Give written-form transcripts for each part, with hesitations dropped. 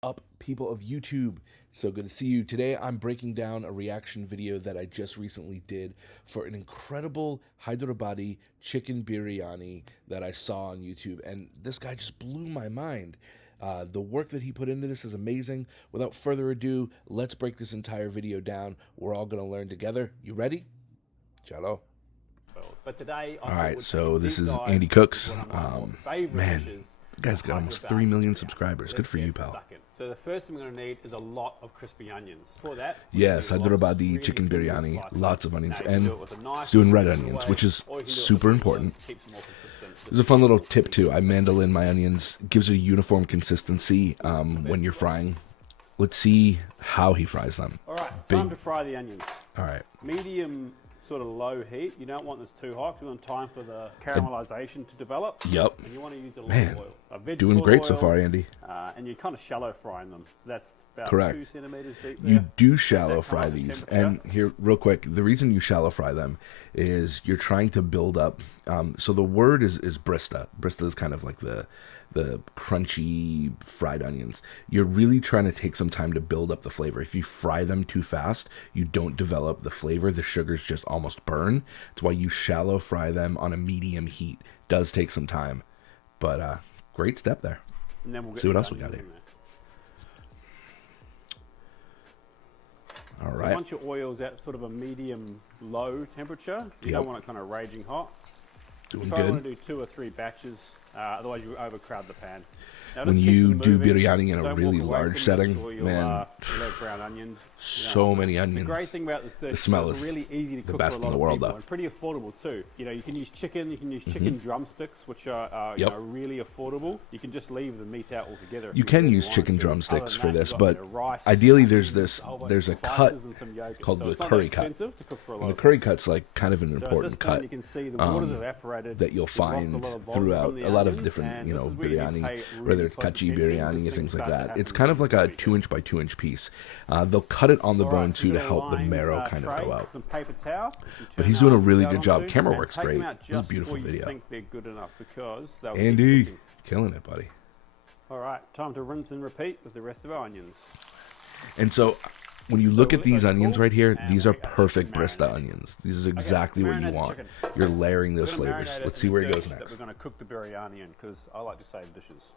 Up, people of YouTube? So good to see you. Today I'm breaking down a reaction video that I just recently did for an incredible Hyderabadi chicken biryani that I saw on YouTube, and this guy just blew my mind. The work that he put into this is amazing. Without further ado, let's break this entire video down. We're all going to learn together. You ready? Chalo. But today, all right, so this is Andy Cooks. Man, the guy's got almost 3 million subscribers. Good for you, pal. So the first thing we're going to need is a lot of crispy onions. For that, yes, Hyderabadi chicken biryani, lots of onions, and it's doing red onions, which is super important. There's a fun little tip too. I mandolin my onions, gives a uniform consistency when you're frying. Let's see how he fries them. All right, time to fry the onions. All right. Medium, sort of low heat. You don't want this too hot. You want time for the caramelization to develop. Yep. And you want to use a lot of oil. Doing great so far, Andy. And you're kind of shallow frying them. So that's about correct. 2 centimeters deep there. You do shallow fry these. And here, real quick, the reason you shallow fry them is you're trying to build up. So the word is brista. Brista is kind of like the crunchy fried onions. You're really trying to take some time to build up the flavor. If you fry them too fast, you don't develop the flavor. The sugars just almost burn. That's why you shallow fry them on a medium heat. Does take some time, but great step there. And then we'll get see what else we got here. All right. So once your oil's at sort of a medium-low temperature, you don't want it kind of raging hot. Doing good. You want to do 2 or 3 batches, otherwise you overcrowd the pan. Now, when you do biryani in a really large setting, man, brown onions, so many onions. The great thing about this dish, the smell is is really easy to cook the best for a lot in the of world, people, though. and pretty affordable too. You know, you can use chicken, chicken drumsticks, which are you know, really affordable. You can just leave the meat out altogether. You can use chicken drumsticks for this, but ideally there's a cut called the curry cut. And the curry cut's like kind of an important cut that you'll find throughout a lot of different, you know, biryani, whether it's kachi biryani or things like that. It's kind of like a 2-inch by 2-inch piece. They'll cut it on the bone too to help the marrow kind of go out. But he's doing a really good job. Camera work's great. This is a beautiful video. Andy, killing it, buddy. All right, time to rinse and repeat with the rest of our onions. And so when you look at these onions right here, these are perfect brista onions. These is exactly what you want. You're layering those flavors. Let's see where he goes next. We're going to cook the biryani in, because I like to save dishes.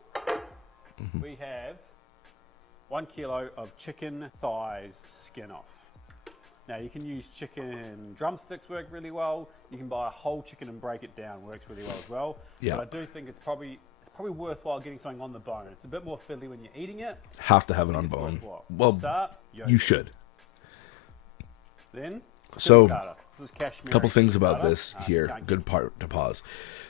We have 1 kilo of chicken thighs, skin off. Now you can use chicken drumsticks, work really well. You can buy a whole chicken and break it down, works really well as well. Yeah. But I do think it's probably worthwhile getting something on the bone. It's a bit more fiddly when you're eating it. Have to have it on bone. Well, you should. Then, so a couple things about this here. Good part to pause.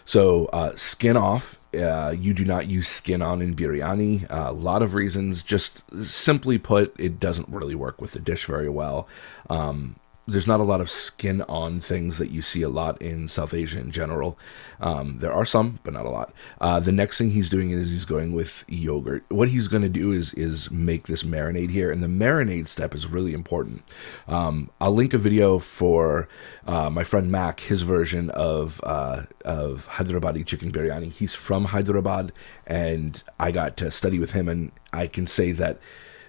So skin off. You do not use skin on in biryani. A lot of reasons. Just simply put, it doesn't really work with the dish very well. There's not a lot of skin on things that you see a lot in South Asia in general. There are some, but not a lot. The next thing he's doing is he's going with yogurt. What he's going to do is make this marinade here, and the marinade step is really important. I'll link a video for my friend Mac, his version of Hyderabadi chicken biryani. He's from Hyderabad, and I got to study with him, and I can say that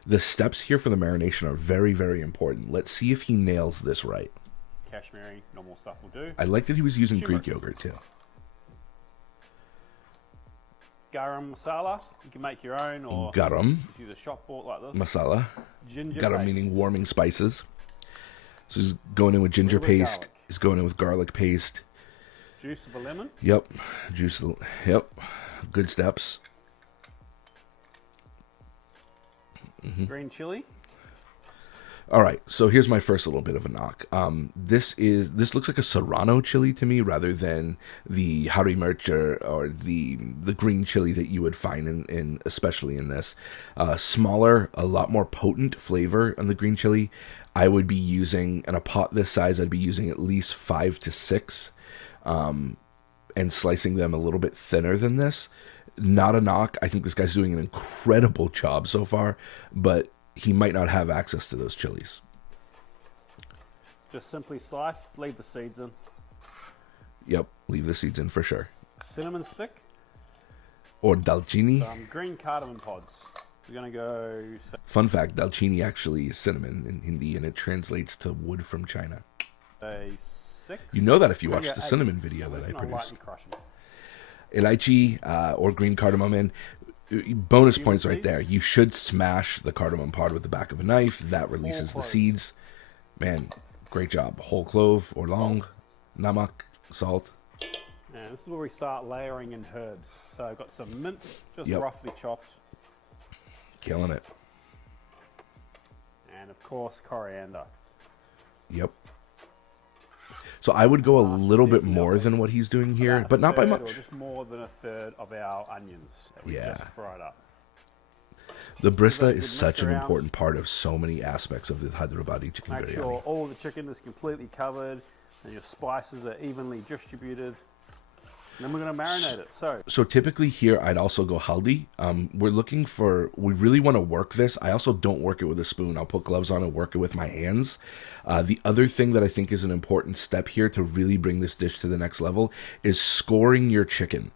the steps here for the marination are very, very important. Let's see if he nails this right. Kashmiri, normal stuff will do. I like that he was using Greek yogurt too. Garam masala, you can make your own, or garam just use a shop bought like this. Masala. Ginger garam paste. Meaning warming spices. So he's going in with ginger paste. He's going in with garlic paste. Juice of a lemon. Yep. Yep. Good steps. Green chili. All right, so here's my first little bit of a knock. This looks like a serrano chili to me, rather than the hari mirch or the green chili that you would find in especially in this. Smaller, a lot more potent flavor on the green chili. I would be using, in a pot this size, I'd be using at least 5 to 6, and slicing them a little bit thinner than this. Not a knock. I think this guy's doing an incredible job so far, but he might not have access to those chilies. Just simply slice, leave the seeds in. Yep, leave the seeds in for sure. Cinnamon stick. Or dalchini. Green cardamom pods. we're going to go... Fun fact, dalchini actually is cinnamon in Hindi, and it translates to wood from China. Say 6. You know that if you watch the 8. cinnamon video that I produced. Lightly crush them. Elaichi or green cardamom in. Bonus points right there. You should smash the cardamom pod with the back of a knife. That releases the seeds. Man, great job. Whole clove or long, namak, salt. And this is where we start layering in herbs. So I've got some mint, just roughly chopped. Killing it. And of course, coriander. Yep. So I would go a little bit more than what he's doing here, but not by much. Or just more than a third of our onions that we just fried up. The brista is such an important part of so many aspects of the Hyderabadi chicken biryani. Make sure all the chicken is completely covered and your spices are evenly distributed. And then we're going to marinate it. So typically here, I'd also go haldi. We really want to work this. I also don't work it with a spoon. I'll put gloves on and work it with my hands. The other thing that I think is an important step here to really bring this dish to the next level is scoring your chicken.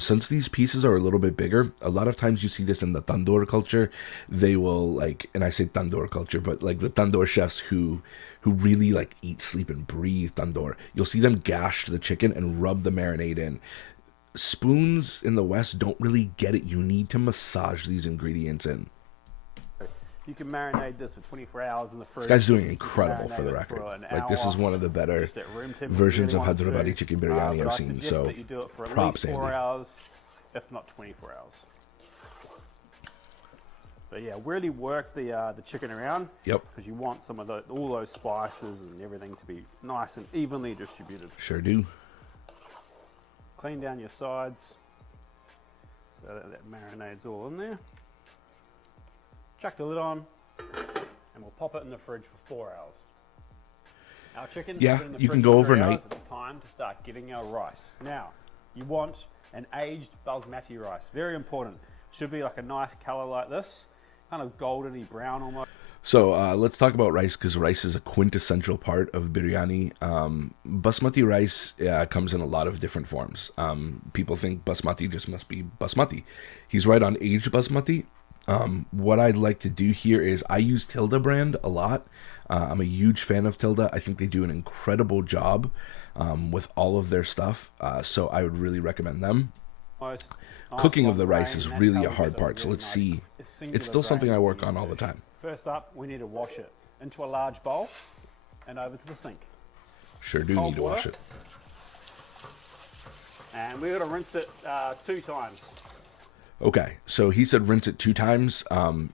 Since these pieces are a little bit bigger, a lot of times you see this in the tandoor culture. They will and I say tandoor culture, but like the tandoor chefs who really like eat, sleep, and breathe tandoor. You'll see them gash the chicken and rub the marinade in. Spoons in the West don't really get it. You need to massage these ingredients in. You can marinate this for 24 hours in the fridge. This guy's doing incredible for the record. This is one of the better versions of Hyderabadi chicken biryani I've seen. So that you do it for at props, least 4 Andy. hours, if not 24 hours. But yeah, really work the chicken around. Yep. Because you want some of all those spices and everything to be nice and evenly distributed. Sure do. Clean down your sides so that marinade's all in there. Chuck the lid on, and we'll pop it in the fridge for 4 hours. Our chicken, you can go overnight. It's time to start getting our rice. Now, you want an aged basmati rice. Very important. Should be like a nice color like this, kind of goldeny brown almost. So let's talk about rice, because rice is a quintessential part of biryani. Basmati rice comes in a lot of different forms. People think basmati just must be basmati. He's right on aged basmati. What I'd like to do here is I use Tilda brand a lot. I'm a huge fan of Tilda. I think they do an incredible job with all of their stuff. So I would really recommend them. Cooking of the rice is really a hard part. So let's see. It's still something I work on all the time. First up, we need to wash it into a large bowl and over to the sink. Sure do need to wash it. And we're going to rinse it 2 times. Okay, so he said rinse it 2 times.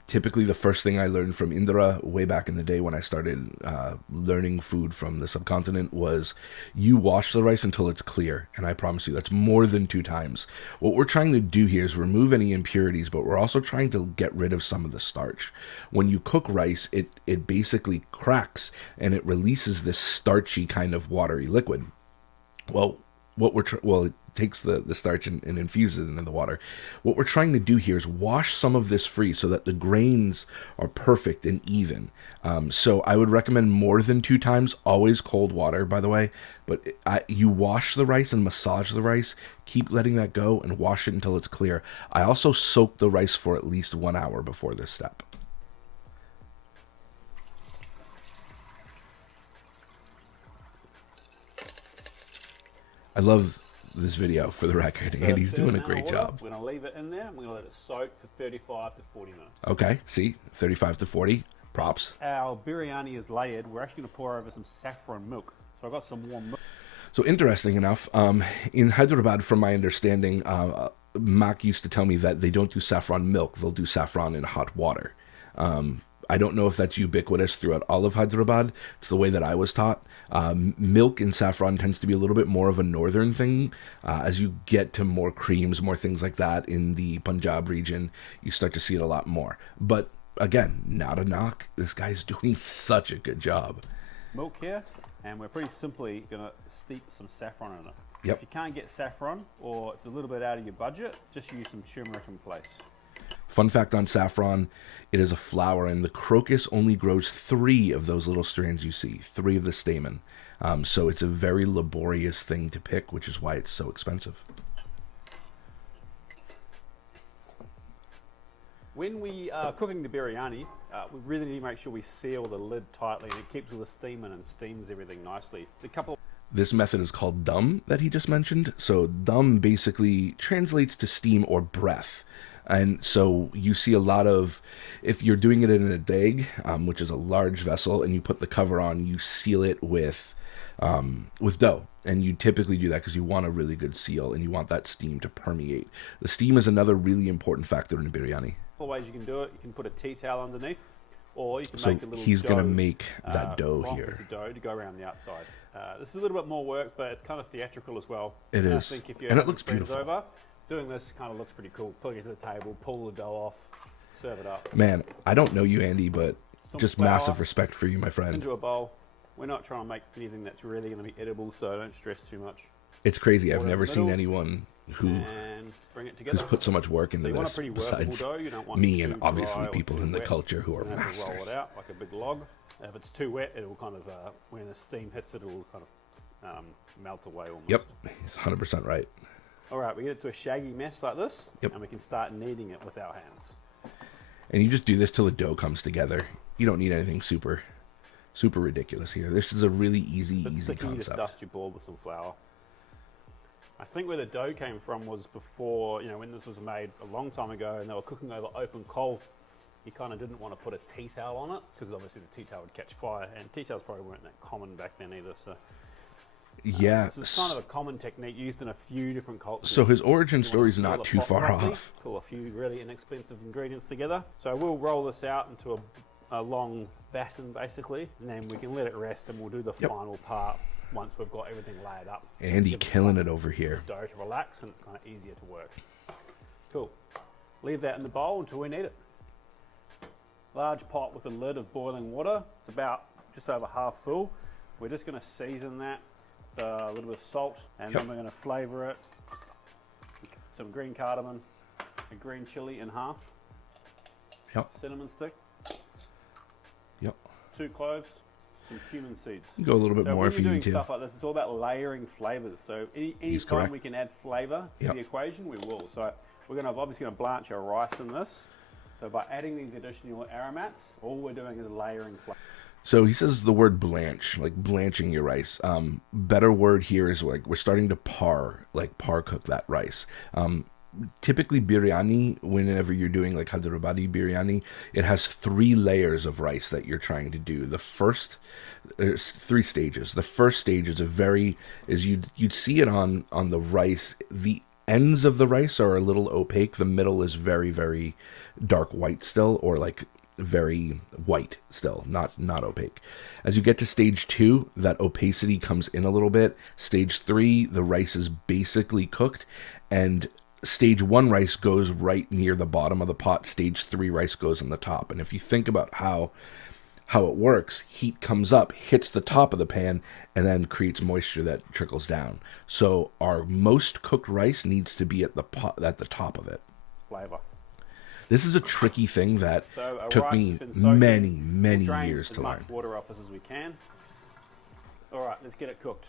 Typically, the first thing I learned from Indra way back in the day when I started learning food from the subcontinent was you wash the rice until it's clear. And I promise you, that's more than 2 times. What we're trying to do here is remove any impurities, but we're also trying to get rid of some of the starch. When you cook rice, it basically cracks and it releases this starchy kind of watery liquid. Well, it takes the starch and infuses it into the water. What we're trying to do here is wash some of this free so that the grains are perfect and even. So I would recommend more than 2 times, always cold water, by the way. But you wash the rice and massage the rice, keep letting that go and wash it until it's clear. I also soak the rice for at least 1 hour before this step. I love this video, for the record. Andy's doing a great job. We're going to leave it in there. We're going to let it soak for 35 to 40 minutes. Okay, see, 35 to 40. Props. Our biryani is layered. We're actually going to pour over some saffron milk. So I've got some warm milk. So interesting enough, in Hyderabad, from my understanding, Mac used to tell me that they don't do saffron milk. They'll do saffron in hot water. I don't know if that's ubiquitous throughout all of Hyderabad. It's the way that I was taught. Milk and saffron tends to be a little bit more of a northern thing. As you get to more creams, more things like that in the Punjab region, you start to see it a lot more. But again, not a knock. This guy's doing such a good job. Milk here, and we're pretty simply going to steep some saffron in it. Yep. If you can't get saffron, or it's a little bit out of your budget, just use some turmeric in place. Fun fact on saffron, it is a flower, and the crocus only grows 3 of those little strands you see, 3 of the stamen. So it's a very laborious thing to pick, which is why it's so expensive. When we are cooking the biryani, we really need to make sure we seal the lid tightly and it keeps all the steam in and steams everything nicely. This method is called dum that he just mentioned. So dum basically translates to steam or breath. And so you see a lot of, if you're doing it in a deg, which is a large vessel, and you put the cover on, you seal it with dough. And you typically do that because you want a really good seal and you want that steam to permeate. The steam is another really important factor in a biryani. Couple ways you can do it. You can put a tea towel underneath, or you can So make a little he's dough, going to make that dough long here. piece of dough to go around the outside. This is a little bit more work, but it's kind of theatrical as well. It is. I think if you're And it having looks friends beautiful. over, doing this kind of looks pretty cool. Putting it to the table, pull the dough off, serve it up. Man, I don't know you, Andy, but Some just flour massive respect for you, my friend. into a bowl. We're not trying to make anything that's really going to be edible, so don't stress too much. It's crazy. I've Water in never the seen middle, anyone who and bring it together. who's put so much work So into you want a this pretty workable besides dough. You don't want me it and too obviously dry or people too in the wet. culture who are You have to roll masters. it out like a big log. If it's too wet, it will kind of, when the steam hits it, it will kind of melt away almost. Yep, he's 100% right. All right, we get it to a shaggy mess like this, Yep. and we can start kneading it with our hands. And you just do this till the dough comes together. You don't need anything super ridiculous here. This is a really easy If it's sticky, you just concept. dust your bowl with some flour. I think where the dough came from was before, when this was made a long time ago and they were cooking over open coal, you kind of didn't want to put a tea towel on it because obviously the tea towel would catch fire, and tea towels probably weren't that common back then either. So Yeah. this is kind of a common technique used in a few different cultures. So his origin You story wanna is seal not the too pot far properly, off. pull a few really inexpensive ingredients together. So we'll roll this out into a long batten basically, and then we can let it rest and we'll do the Yep. final part once we've got everything layered up. Andy Give killing time it over here. for the dough to relax and it's kind of easier to work. Cool. Leave that in the bowl until we need it. Large pot with a lid of boiling water. It's about just over half full. We're just going to season that with a little bit of salt, and Yep. then we're going to flavour it. Some green cardamom, a green chili in half, Yep. cinnamon stick, Yep. 2 cloves, some cumin seeds. Go a little bit So more when if you're you doing need to. stuff like this, it's all about layering flavors. So any He's time correct. we can add flavor to Yep. the equation, we will. So we're obviously going to blanch our rice in this. So by adding these additional aromats, all we're doing is layering flavor. So he says the word blanch, like blanching your rice. Better word here is like we're starting to par cook that rice. Typically biryani, whenever you're doing like Hyderabadi biryani, it has 3 layers of rice that you're trying to do. The first, there's 3 stages. The first stage is you'd see it on the rice. The ends of the rice are a little opaque. The middle is very, very dark white still, or like very white still, not opaque. As you get to stage 2, that opacity comes in a little bit. Stage 3, the rice is basically cooked, and stage 1 rice goes right near the bottom of the pot. Stage 3 rice goes on the top. And if you think about how it works, heat comes up, hits the top of the pan, and then creates moisture that trickles down. So our most cooked rice needs to be at the top of it. Flavor. This is a tricky thing that So our took rice me has been soaking. many We'll drain years to as much learn. water off this as we can. All right, let's get it cooked.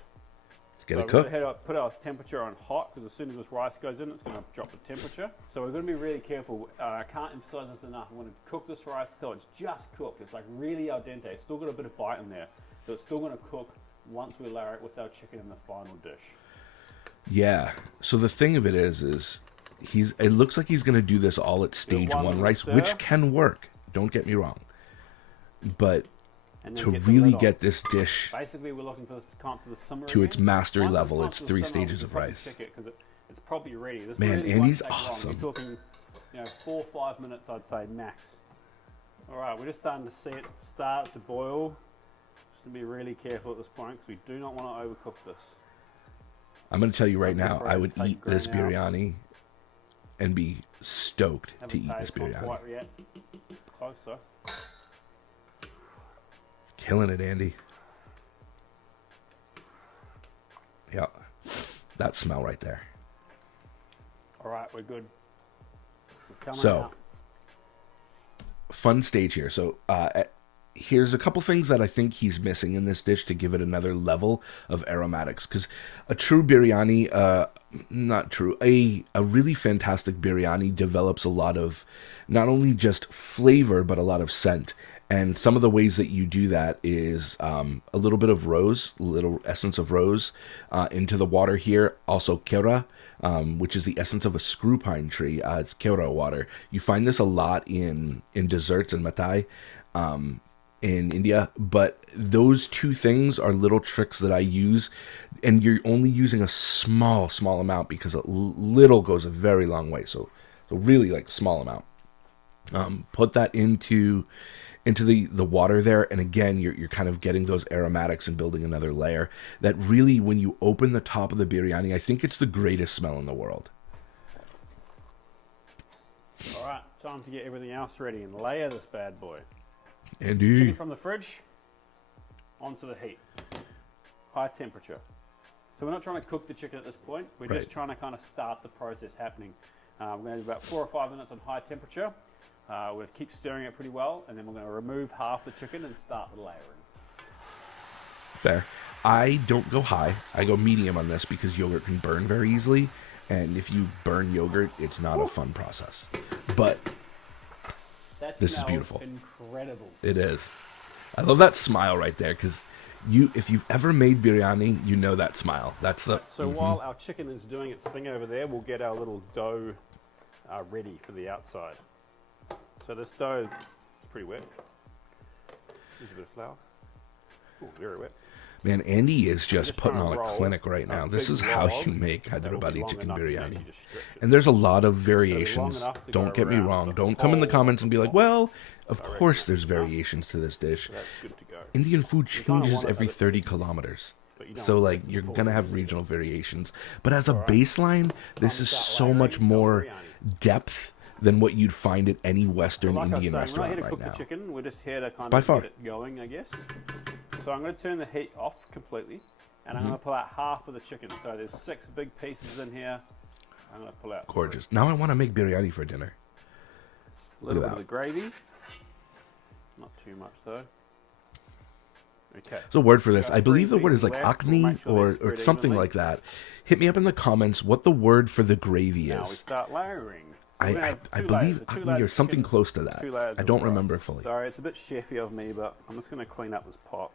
Let's get So it we're cooked. gonna put our temperature on hot, because as soon as this rice goes in, it's going to drop the temperature. So we're going to be really careful. I can't emphasize this enough. I'm going to cook this rice till it's just cooked. It's like really al dente. It's still got a bit of bite in there, but it's still going to cook once we layer it with our chicken in the final dish. Yeah. So the thing of it is it looks like he's going to do this all at stage one 1 little rice, stir. which can work. Don't get me wrong. But And then to get the really lid on. get this dish Basically, we're looking for this to come up to the simmer to its again. mastery Once level, comes it's to the 3 simmer, stages we can of probably rice. check it, 'cause it's probably ready. This Man, really Andy's won't take long. awesome. We're talking 4 or 5 minutes, I'd say, max. All right, we're just starting to see it start to boil. Just to be really careful at this point, because we do not want to overcook this. I'm going to tell you right Don't now, be I would afraid to eat take this grain out. biryani and be stoked to Haven't eat this tasted, not biryani. quite yet. Close though. Killing it, Andy. Yeah. That smell right there. All right, we're good. We're coming So, out. fun stage here. So here's a couple things that I think he's missing in this dish to give it another level of aromatics. Because a true biryani, not true, a really fantastic biryani develops a lot of not only just flavor, but a lot of scent. And some of the ways that you do that is a little bit of rose, a little essence of rose into the water here. Also kera, which is the essence of a screw pine tree. It's kera water. You find this a lot in desserts and matai in India. But those two things are little tricks that I use. And you're only using a small amount because a little goes a very long way. So really like small amount. Put that into the water there, and again you're kind of getting those aromatics and building another layer that really, when you open the top of the biryani, I think it's the greatest smell in the world. All right, time to get everything else ready and layer this bad boy. Indeed. Chicken from the fridge onto the heat, high temperature. So we're not trying to cook the chicken at this point, we're just trying to kind of start the process happening. We're going to do about 4 or 5 minutes on high temperature. We'll keep stirring it pretty well, and then we're going to remove half the chicken and start the layering. Fair. I don't go high. I go medium on this because yogurt can burn very easily, and if you burn yogurt, it's not a fun process. But this is beautiful. Incredible. It is. I love that smile right there, because if you've ever made biryani, you know that smile. That's the. So while our chicken is doing its thing over there, we'll get our little dough ready for the outside. So this dough is pretty wet. Use a bit of flour. Ooh, very wet. Man, Andy is just putting on a clinic right now. This is how you make Hyderabadi chicken biryani. And there's a lot of variations. Don't get me wrong. Don't come in the comments and be like, well, of course there's variations to this dish. Indian food changes every 30 kilometers. So, like, you're going to have regional variations. But as a baseline, this is so much more depth than what you'd find at any Western Indian restaurant right now. We're not here to cook the chicken. We're just here to kind of get it going, I guess. So I'm going to turn the heat off completely, and I'm going to pull out half of the chicken. So there's 6 big pieces in here. I'm going to pull out. Gorgeous. Now I want to make biryani for dinner. A little bit of the gravy. Not too much though. Okay. There's a word for this. I believe the word is like acne or something like that. Hit me up in the comments what the word for the gravy is. Now we start layering. I believe acne or something close to that. I don't remember fully. Sorry, it's a bit chefy of me, but I'm just going to clean up this pot.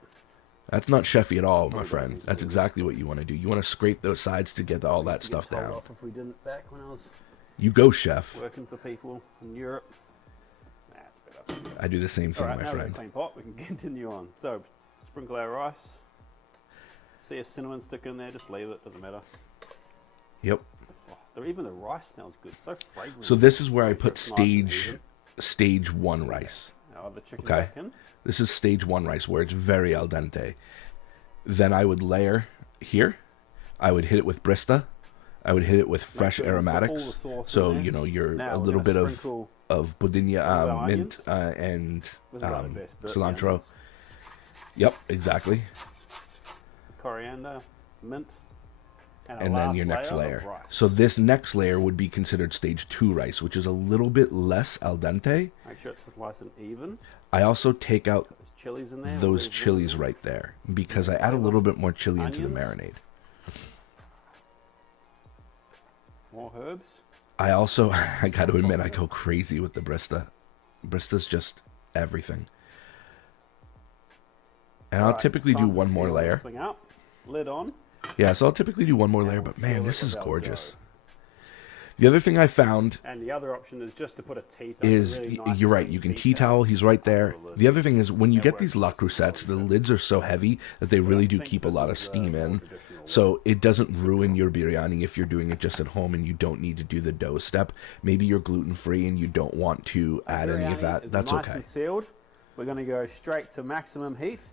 That's not chefy at all, my friend. That's exactly what you want to do. You want to scrape those sides to get all that stuff down. If we didn't back when I was you go, chef. Working for people in Europe. Nah, it's better. I do the same thing, my friend. Now we're in a clean pot. We can continue on. So, sprinkle our rice. See a cinnamon stick in there, just leave it, doesn't matter. Yep. Oh, even the rice smells good, so fragrant. So this is where I put stage 1 rice. Now the chicken okay. Back in. This is stage 1 rice where it's very al dente. Then I would layer here. I would hit it with brista. I would hit it with fresh aromatics. So, you know, you're a little bit of pudinia, mint, and cilantro. Yep, exactly. Coriander, mint, and then your next layer. So this next layer would be considered stage 2 rice, which is a little bit less al dente. Make sure it's nice and even. I also take out those chilies chilies right there because I add a little bit more chili into the marinade. More herbs. I also, I got to admit, I go crazy with the brista. Brista's just everything. And I'll typically do one more layer. Lid on. Yeah, so I'll typically do one more layer, but man, this is gorgeous. The other thing I found, and the other option is just to put a tea towel. You're right, you can tea towel, he's right there. The other thing is when you get these La Crucettes, the lids are so heavy that they really do keep a lot of steam in. So it doesn't ruin your biryani if you're doing it just at home and you don't need to do the dough step. Maybe you're gluten-free and you don't want to add any of that. That's nice okay. And sealed. We're going to go straight to maximum heat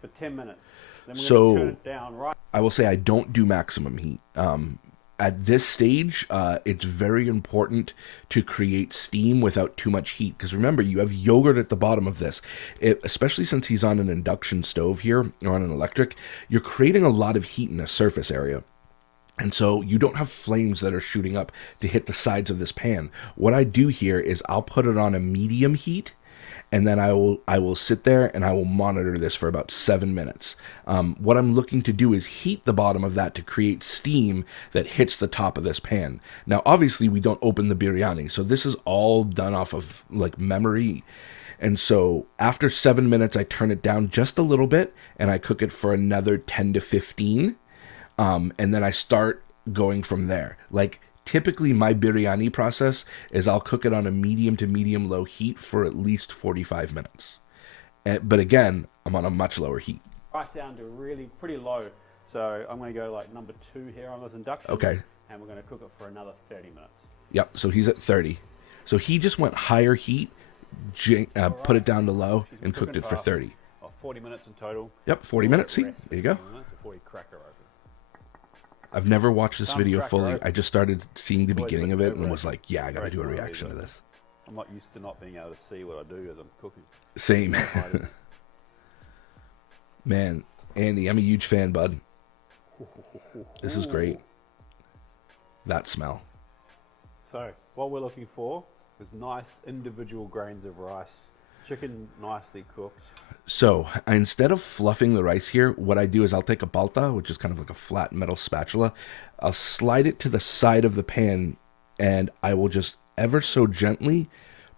for 10 minutes. Then we're so going to turn it down right. I will say I don't do maximum heat. At this stage, it's very important to create steam without too much heat. Because remember, you have yogurt at the bottom of this. Especially since he's on an induction stove here, or on an electric, you're creating a lot of heat in the surface area. And so you don't have flames that are shooting up to hit the sides of this pan. What I do here is I'll put it on a medium heat, and then I will sit there and I will monitor this for about 7 minutes. What I'm looking to do is heat the bottom of that to create steam that hits the top of this pan. Now, obviously, we don't open the biryani, so this is all done off of like memory. And so after 7 minutes, I turn it down just a little bit and I cook it for another 10 to 15. And then I start going from there. Like typically my biryani process is I'll cook it on a medium to medium low heat for at least 45 minutes. But again, I'm on a much lower heat. Right down to really pretty low. So I'm going to go like number 2 here on this induction. Okay. And we're going to cook it for another 30 minutes. Yep. So he's at 30. So he just went higher heat, put it down to low, and cooked it for 30. 40 minutes in total. Yep, 40 minutes. See, there you go. 40 cracker open. I've never watched this video fully. I just started seeing the beginning of it and was like, yeah, I got to do a reaction to this. I'm not used to not being able to see what I do as I'm cooking. Same. Man, Andy, I'm a huge fan, bud. This is great. That smell. So, what we're looking for is nice individual grains of rice. Chicken nicely cooked. So instead of fluffing the rice here, what I do is I'll take a balta, which is kind of like a flat metal spatula. I'll slide it to the side of the pan and I will just ever so gently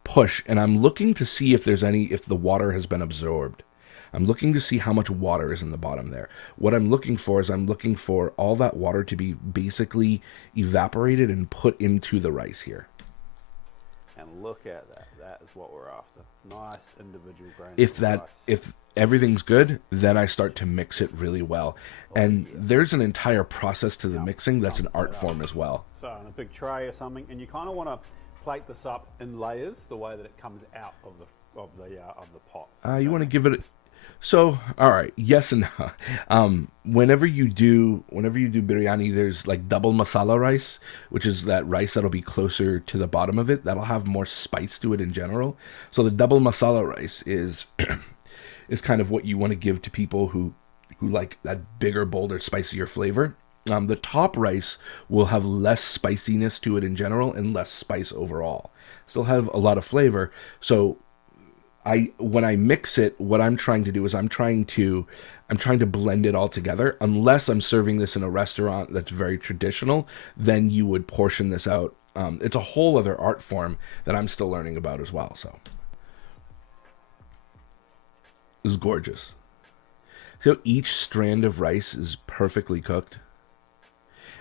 push. And I'm looking to see if the water has been absorbed. I'm looking to see how much water is in the bottom there. What I'm looking for is I'm looking for all that water to be basically evaporated and put into the rice here. And look at that. That is what we're after. Nice individual grains. If everything's good, then I start to mix it really well. And there's an entire process to the mixing that's an art form as well. So on a big tray or something, and you kind of want to plate this up in layers, the way that it comes out of the pot. You want to give it. So, all right, yes and no. Whenever you do biryani, there's like double masala rice, which is that rice that'll be closer to the bottom of it. That'll have more spice to it in general. So the double masala rice is is kind of what you want to give to people who like that bigger, bolder, spicier flavor. The top rice will have less spiciness to it in general and less spice overall. Still have a lot of flavor. So when I mix it, what I'm trying to do is I'm trying to blend it all together. Unless I'm serving this in a restaurant that's very traditional, then you would portion this out. It's a whole other art form that I'm still learning about as well. So this is gorgeous. See how each strand of rice is perfectly cooked?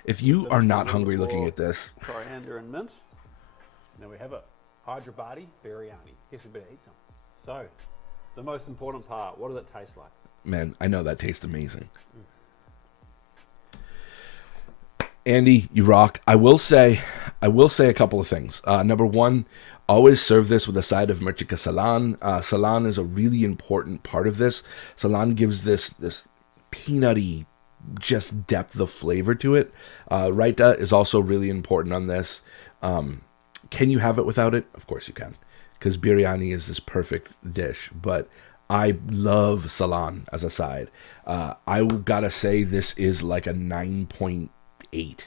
If you are not hungry looking at this, coriander and mint. Now we have a Hyderabadi biryani. Guess we better eat some. So, the most important part, what does it taste like? Man, I know that tastes amazing. Andy, you rock. I will say a couple of things. Number one, always serve this with a side of merchika salan. Salan is a really important part of this. Salan gives this peanutty just depth of flavor to it. Raita is also really important on this. Can you have it without it? Of course you can, because biryani is this perfect dish. But I love salan as a side. I gotta say this is like a 9.8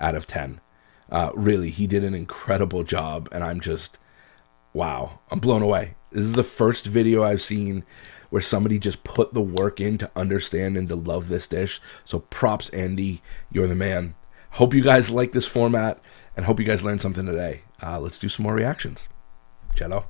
out of 10. Really, he did an incredible job, and I'm just, wow, I'm blown away. This is the first video I've seen where somebody just put the work in to understand and to love this dish. So props, Andy. You're the man. Hope you guys like this format, and hope you guys learned something today. Let's do some more reactions. Cello.